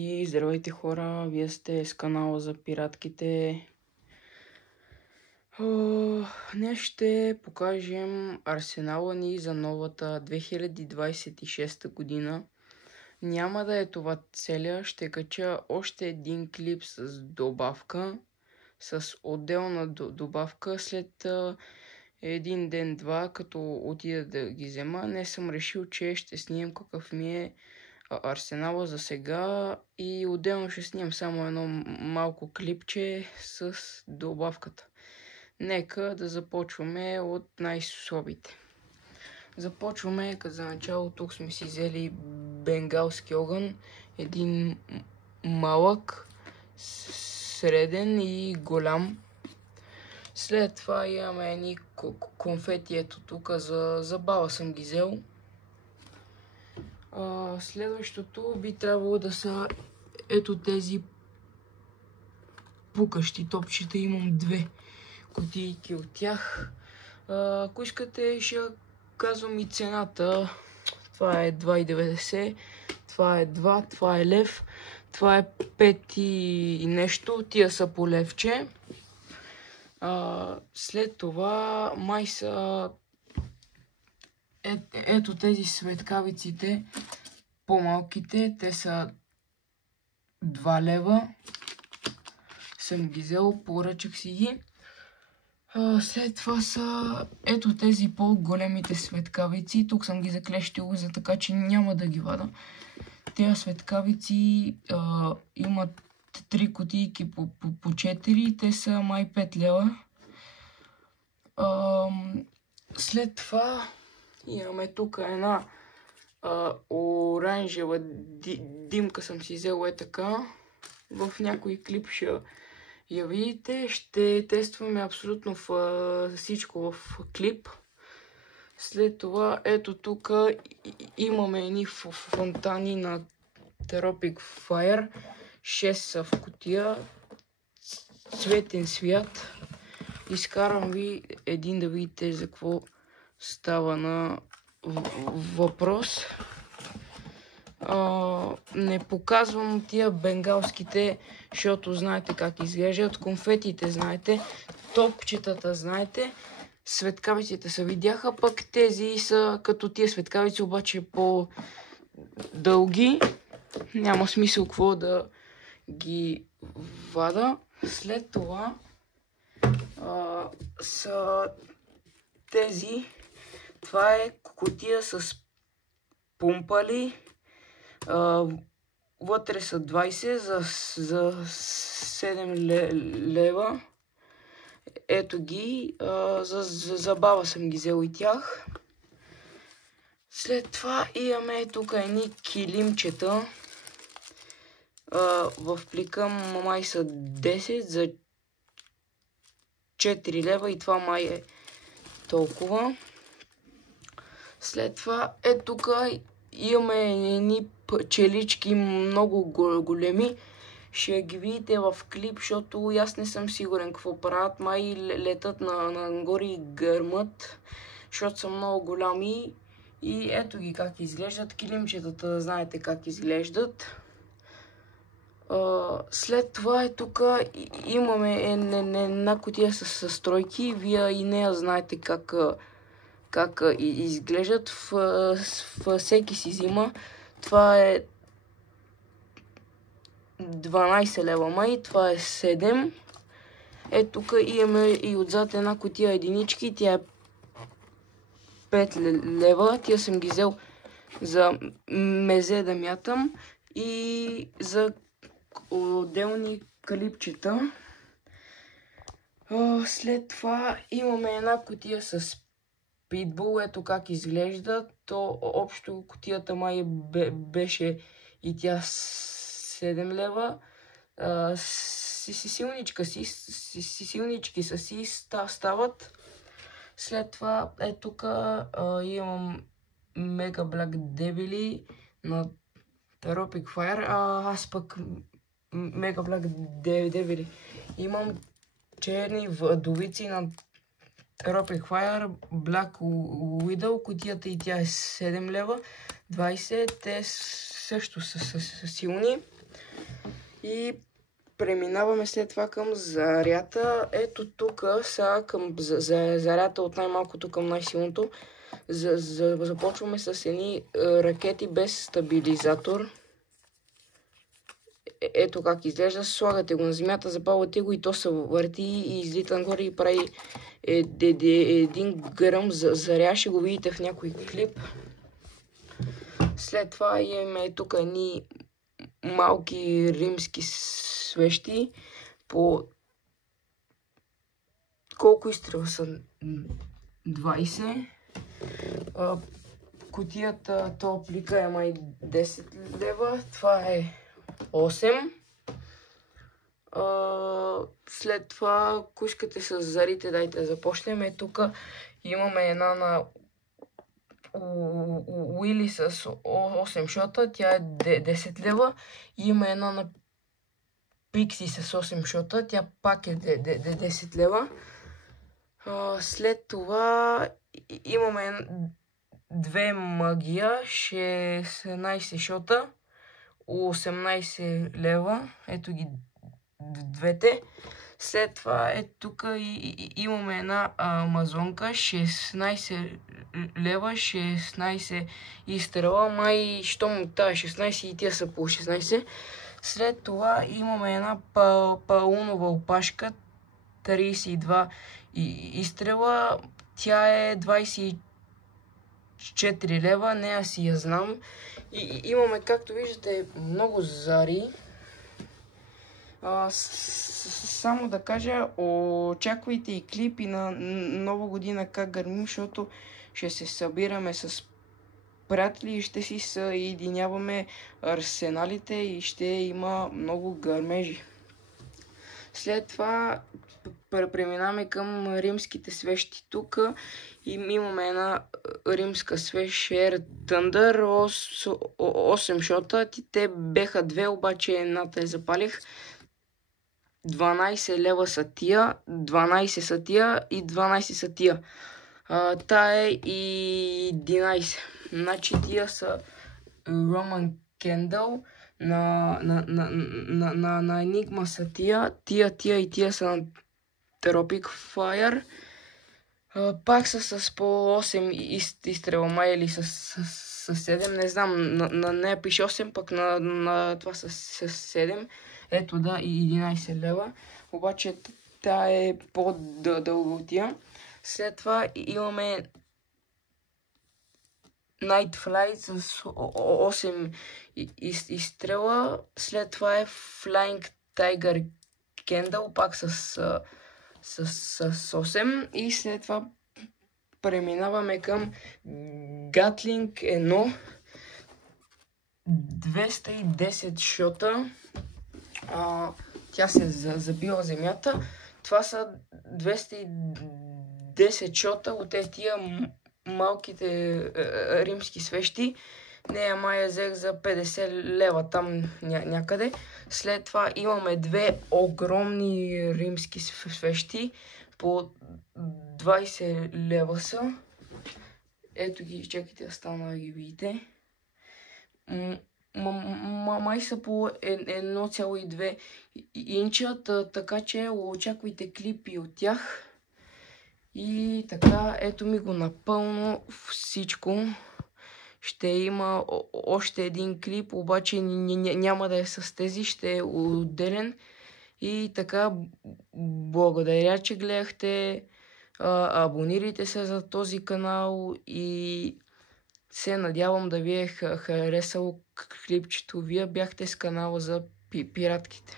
И здравейте хора, вие сте с канала за пиратките. Днес ще покажем арсенала ни за новата 2026 година. Няма да е това целия, ще кача още един клип с добавка, с отделна добавка след един ден-два, като отида да ги взема. Не съм решил, че ще снимам какъв ми е арсенала за сега и отделно ще снимам само едно малко клипче с добавката. Нека да започваме от най-слабите. Започваме, като за начало тук сме си взели бенгалски огън, един малък, среден и голям. След това имаме едни конфети, ето тук, за забава съм ги взел. Следващото би трябвало да са ето тези пукащи топчета. Имам две кутийки от тях. Ако искате, ще казвам и цената. Това е 2,90, това е 2, това е лев, това е 5 и нещо, тия са по левче. След това май са ето тези светкавиците, по-малките, те са 2 лева. Съм ги взел, поръчах си ги. След това са ето тези по-големите светкавици. Тук съм ги заклещил, за така че няма да ги вада. Тези светкавици имат 3 кутийки по 4, те са май 5 лева. След това имаме тук една оранжева димка, съм си взел е така. В някой клип ще я видите. Ще тестваме абсолютно всичко в клип. След това ето тук имаме едни фонтани на Tropic Fire. 6 са в кутия. Цветен свят. Изкарам ви един да видите за какво става на въпрос. Не показвам тия бенгалските, защото знаете как изглеждат. Конфетите знаете, топчетата знаете, светкавиците се видяха, пък тези са като тия светкавици, обаче по-дълги. Няма смисъл какво да ги вада. След това са тези. Това е кутия с пумпали. Вътре са 20 за 7 лева. Ето ги. За забава съм ги взел и тях. След това имаме тук едни килимчета. В плика май са 10 за 4 лева и това май е толкова. След това тук имаме едни пчелички много големи. Ще ги видите в клип, защото аз не съм сигурен какво правят. Май летат нагоре и гърмат, защото са много голями. И ето ги как изглеждат. Килимчетата знаете как изглеждат. След това тук имаме една кутия с стройки. Вие и нея знаете как изглеждат. Всеки си взима. Това е 12 лева май, това е 7. Тук имаме и отзад една кутия единички, тя е 5 лева. Тия съм ги взел за мезе да мятам и за отделни клипчета. След това имаме една кутия с питбул, ето как изглежда. То общо кутията май беше и тя 7 лева. Силнички са си стават. След това тук имам Mega Black Devil на Tropic Fire. Аз пък Mega Black Devil имам черни вдовици на Tropic Fire, Black Widow, кутията и тя е 7 лева, 20, те също са силни. И преминаваме след това към зарята. Ето тук сега към зарята от най-малкото към най-силното. Започваме с едни ракети без стабилизатор. Ето как изглежда. Слагате го на земята, запалвате го и то се върти и излита нагоре и прави 1 гръм заря. Ще го видите в някой клип. След това имаме тук едни малки римски свещи по колко изстрела са? 20. Кутията, то плика е май 10 лева. Това е 8. След това кушкате с зарите, дайте да започнем. Тук имаме една на Уили с 8 шота, тя е 10 лева. И има една на Пикси с 8 шота, тя пак е 10 лева. След това имаме 2 магия, 16 шота, 18 лева. Ето ги двете. След това тук имаме една амазонка, 16 лева, 16 изстрела, май щом тая 16 и тия са по 16. След това имаме една паунова опашка, 32 изстрела, тя е 24 лева, нея си я знам. И имаме, както виждате, много зари. Само да кажа, очаквайте и клипи на Нова година как гърмим, защото ще се събираме с приятели и ще си съединяваме арсеналите и ще има много гърмежи. След това преминаваме към римските свещи. Тук имаме една римска свещ Air Thunder, 8 шота. Те беха 2, обаче едната запалих. 12 лева са тия, 12 са тия и 12 са тия. Та е и 11. Значи тия са Roman Candle, на Enigma са тия и тия са на Tropic Fire. Пак са с по 8 изстрела май или с 7, не знам, на нея пише 8, пък на това с 7. Ето да, и 11 лева. Обаче тя е по-дълга от тия. След това имаме Night Flight с 8 изстрела. След това е Flying Tiger Candle, пак с 8. И след това преминаваме към Gatling 1. 210 шота. Тя се забила земята. Това са 210 шота от тия малките римски свещи. Нея май я взех за 50 лева там някъде. След това имаме 2 огромни римски свещи по 20 лева са. Ето ги, чакайте да стана да ги видите. Май са по 1,2 инча, така че очаквайте клипи от тях. И така, ето ми го напълно всичко. Ще има още един клип, обаче няма да е с тези, ще е отделен. И така, благодаря, че гледахте. Абонирайте се за този канал и се надявам да ви е харесало клипчето. Вие бяхте с канала за пиратките.